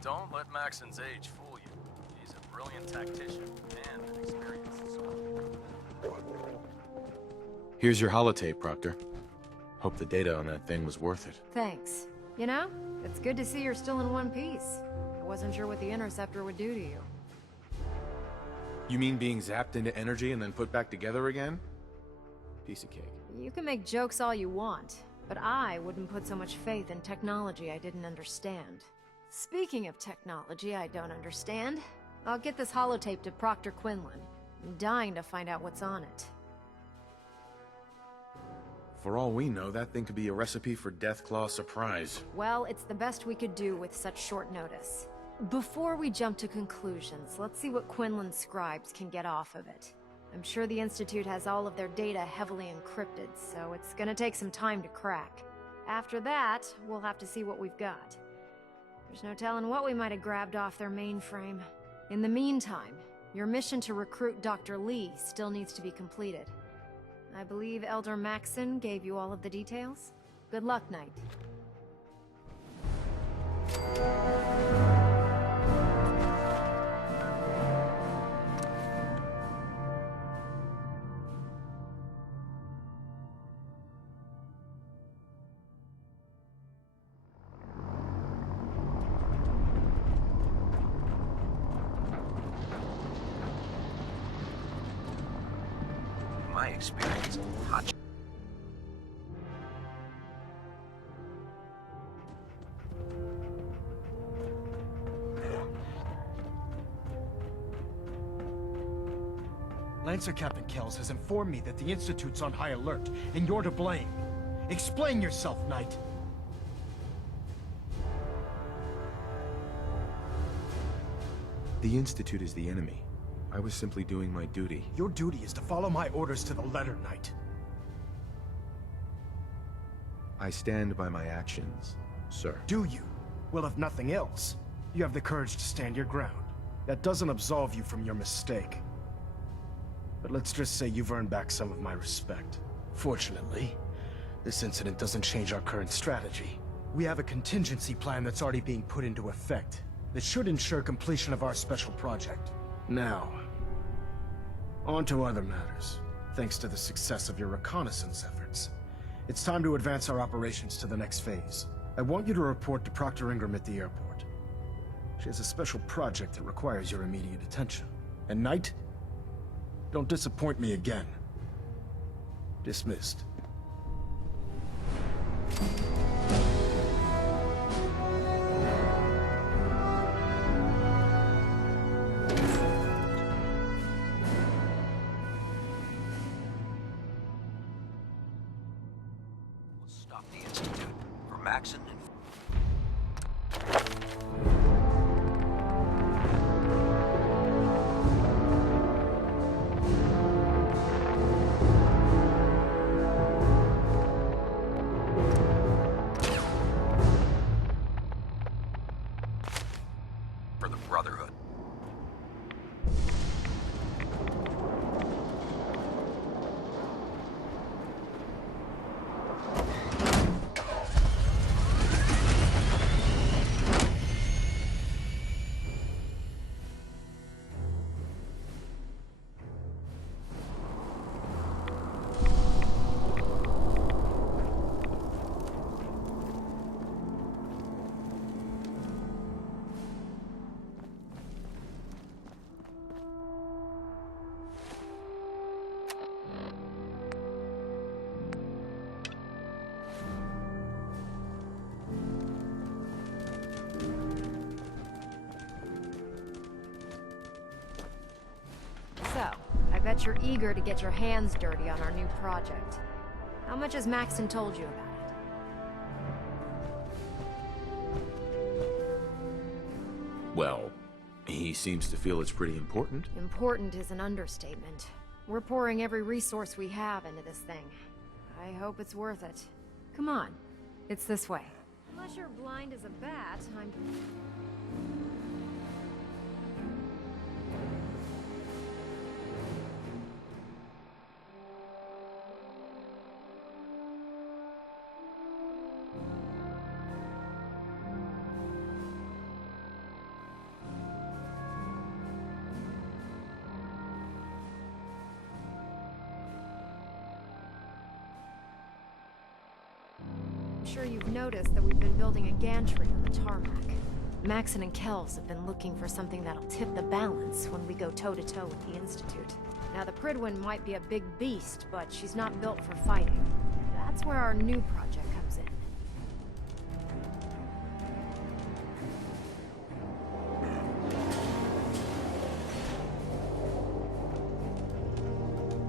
Don't let Maxon's age fool you. He's a brilliant tactician and an experienced soldier. Here's your holotape, Proctor. Hope the data on that thing was worth it. Thanks. You know, it's good to see you're still in one piece. I wasn't sure what the interceptor would do to you. You mean being zapped into energy and then put back together again? Piece of cake. You can make jokes all you want, but I wouldn't put so much faith in technology I didn't understand. Speaking of technology I don't understand, I'll get this holotape to Proctor Quinlan. I'm dying to find out what's on it. For all we know, that thing could be a recipe for Deathclaw surprise. Well, it's the best we could do with such short notice. Before we jump to conclusions, let's see what Quinlan's scribes can get off of it. I'm sure the Institute has all of their data heavily encrypted, so it's gonna take some time to crack. After that, we'll have to see what we've got. There's no telling what we might have grabbed off their mainframe. In the meantime, your mission to recruit Dr. Lee still needs to be completed. I believe Elder Maxon gave you all of the details? Good luck, Knight. My experience, hot. Lancer Captain Kells has informed me that the Institute's on high alert, and you're to blame. Explain yourself, Knight. The Institute is the enemy. I was simply doing my duty. Your duty is to follow my orders to the letter, Knight. I stand by my actions, sir. Do you? Well, if nothing else, you have the courage to stand your ground. That doesn't absolve you from your mistake. But let's just say you've earned back some of my respect. Fortunately, this incident doesn't change our current strategy. We have a contingency plan that's already being put into effect that should ensure completion of our special project. Now, on to other matters. Thanks to the success of your reconnaissance efforts, it's time to advance our operations to the next phase. I want you to report to Proctor Ingram at the airport. She has a special project that requires your immediate attention. And Knight, don't disappoint me again. Dismissed. Stop the Institute. For Maxon and... for the Brotherhood. So, I bet you're eager to get your hands dirty on our new project. How much has Maxon told you about it? Well, he seems to feel it's pretty important. Important is an understatement. We're pouring every resource we have into this thing. I hope it's worth it. Come on, it's this way. Unless you're blind as a bat, I'm... you've noticed that we've been building a gantry on the tarmac. Maxon and Kells have been looking for something that'll tip the balance when we go toe-to-toe with the Institute. Now, the Pridwin might be a big beast, but she's not built for fighting. That's where our new project comes in.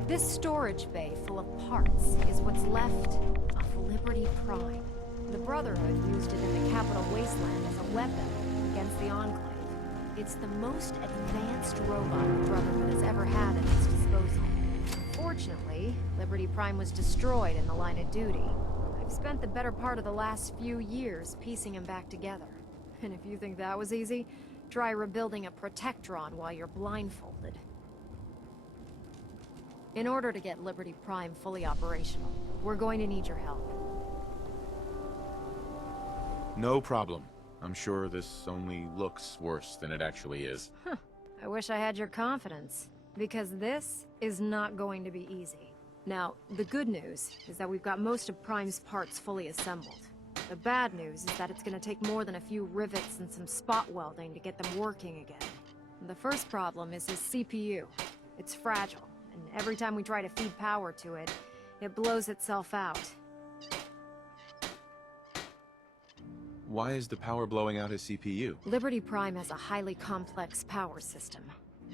This storage bay full of parts is what's left of Liberty Prime. The Brotherhood used it in the Capital Wasteland as a weapon against the Enclave. It's the most advanced robot the Brotherhood has ever had at its disposal. Unfortunately, Liberty Prime was destroyed in the line of duty. I've spent the better part of the last few years piecing him back together. And if you think that was easy, try rebuilding a Protectron while you're blindfolded. In order to get Liberty Prime fully operational, we're going to need your help. No problem. I'm sure this only looks worse than it actually is. I wish I had your confidence, because this is not going to be easy. Now, the good news is that we've got most of Prime's parts fully assembled. The bad news is that it's going to take more than a few rivets and some spot welding to get them working again. The first problem is his CPU. It's fragile, and every time we try to feed power to it, it blows itself out. Why is the power blowing out his CPU? Liberty Prime has a highly complex power system.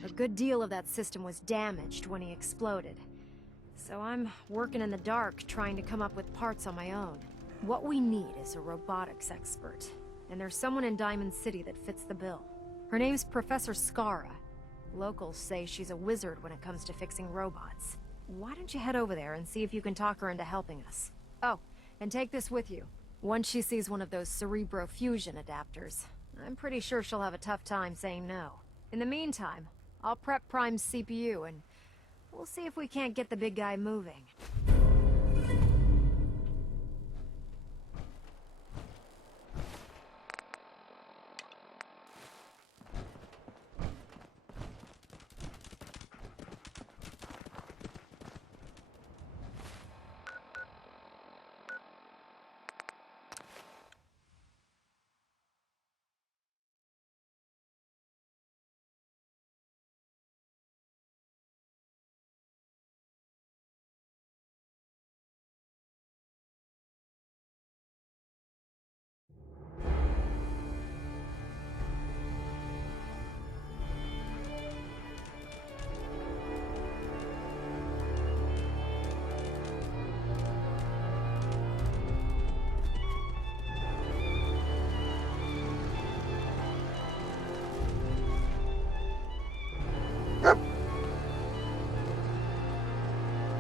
A good deal of that system was damaged when he exploded. So I'm working in the dark, trying to come up with parts on my own. What we need is a robotics expert. And there's someone in Diamond City that fits the bill. Her name's Professor Skara. Locals say she's a wizard when it comes to fixing robots. Why don't you head over there and see if you can talk her into helping us? Oh, and take this with you. Once she sees one of those Cerebro fusion adapters, I'm pretty sure she'll have a tough time saying no. In the meantime, I'll prep Prime's CPU and we'll see if we can't get the big guy moving.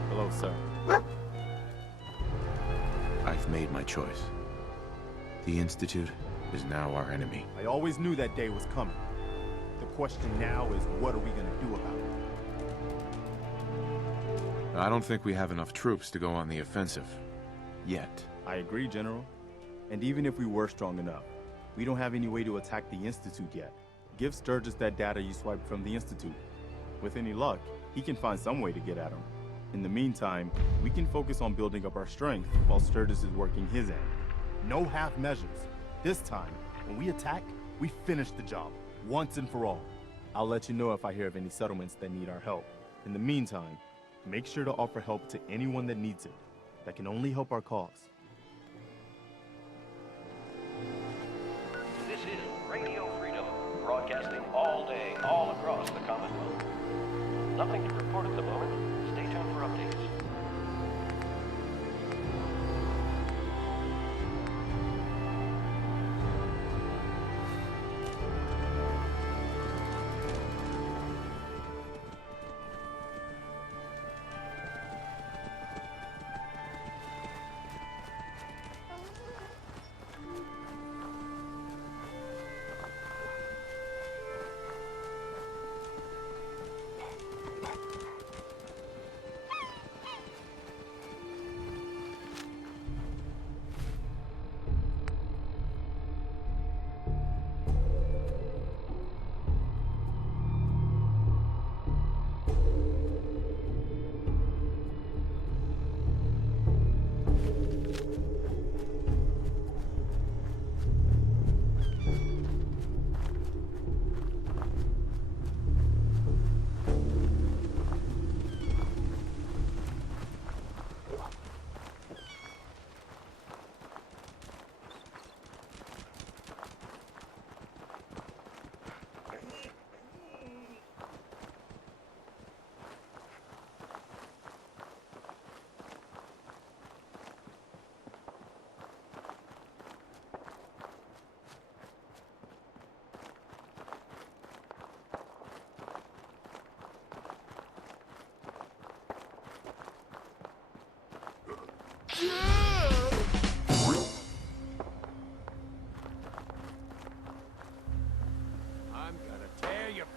Hello, sir. I've made my choice. The Institute is now our enemy. I always knew that day was coming. The question now is, what are we gonna do about it? I don't think we have enough troops to go on the offensive. Yet. I agree, General. And even if we were strong enough, we don't have any way to attack the Institute yet. Give Sturgis that data you swiped from the Institute. With any luck, he can find some way to get at him. In the meantime, we can focus on building up our strength while Sturgis is working his end. No half measures. This time, when we attack, we finish the job, once and for all. I'll let you know if I hear of any settlements that need our help. In the meantime, make sure to offer help to anyone that needs it. That can only help our cause. This is Radio Freedom, broadcasting all day, all across the Commonwealth. Nothing to report at the moment. Stay tuned for updates.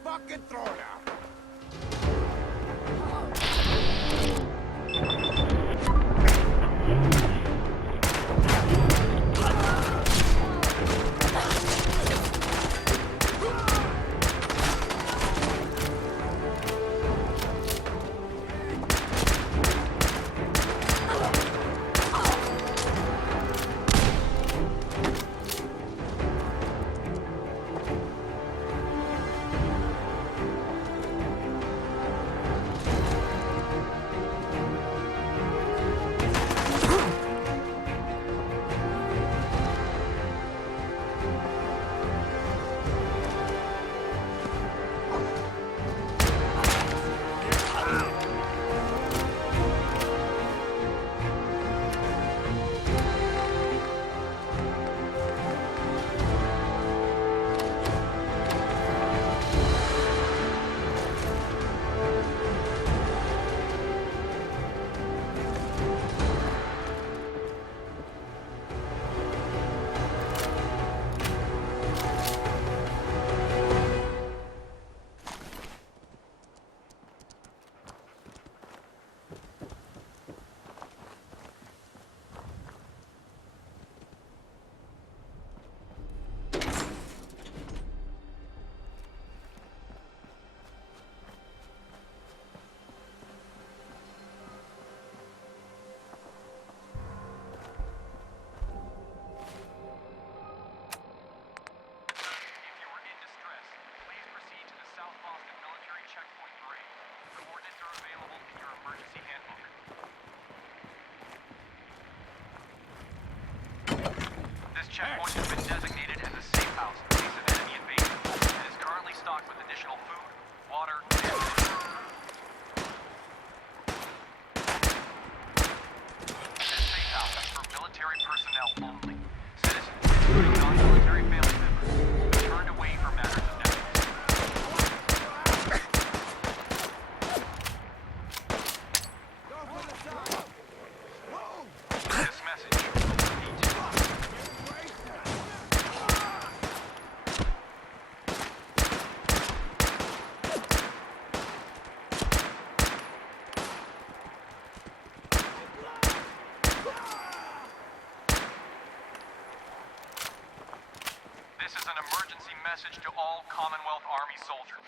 fucking throw it out! This checkpoint has been designated as a safe house in case of enemy invasion and is currently stocked with additional food, water, and this safe house is for military personnel only. Citizens, including non-military family members, are turned away from matters of next. This message This is an emergency message to all Commonwealth Army soldiers.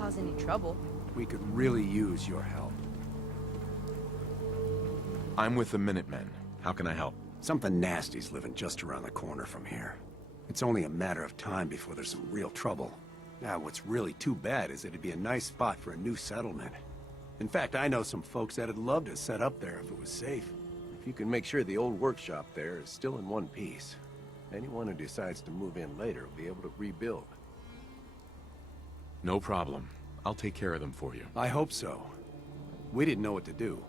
cause any trouble. We could really use your help. I'm with the Minutemen. How can I help? Something nasty's living just around the corner from here. It's only a matter of time before there's some real trouble. Now, what's really too bad is it'd be a nice spot for a new settlement. In fact, I know some folks that'd love to set up there if it was safe. If you can make sure the old workshop there is still in one piece, anyone who decides to move in later will be able to rebuild. No problem. I'll take care of them for you. I hope so. We didn't know what to do,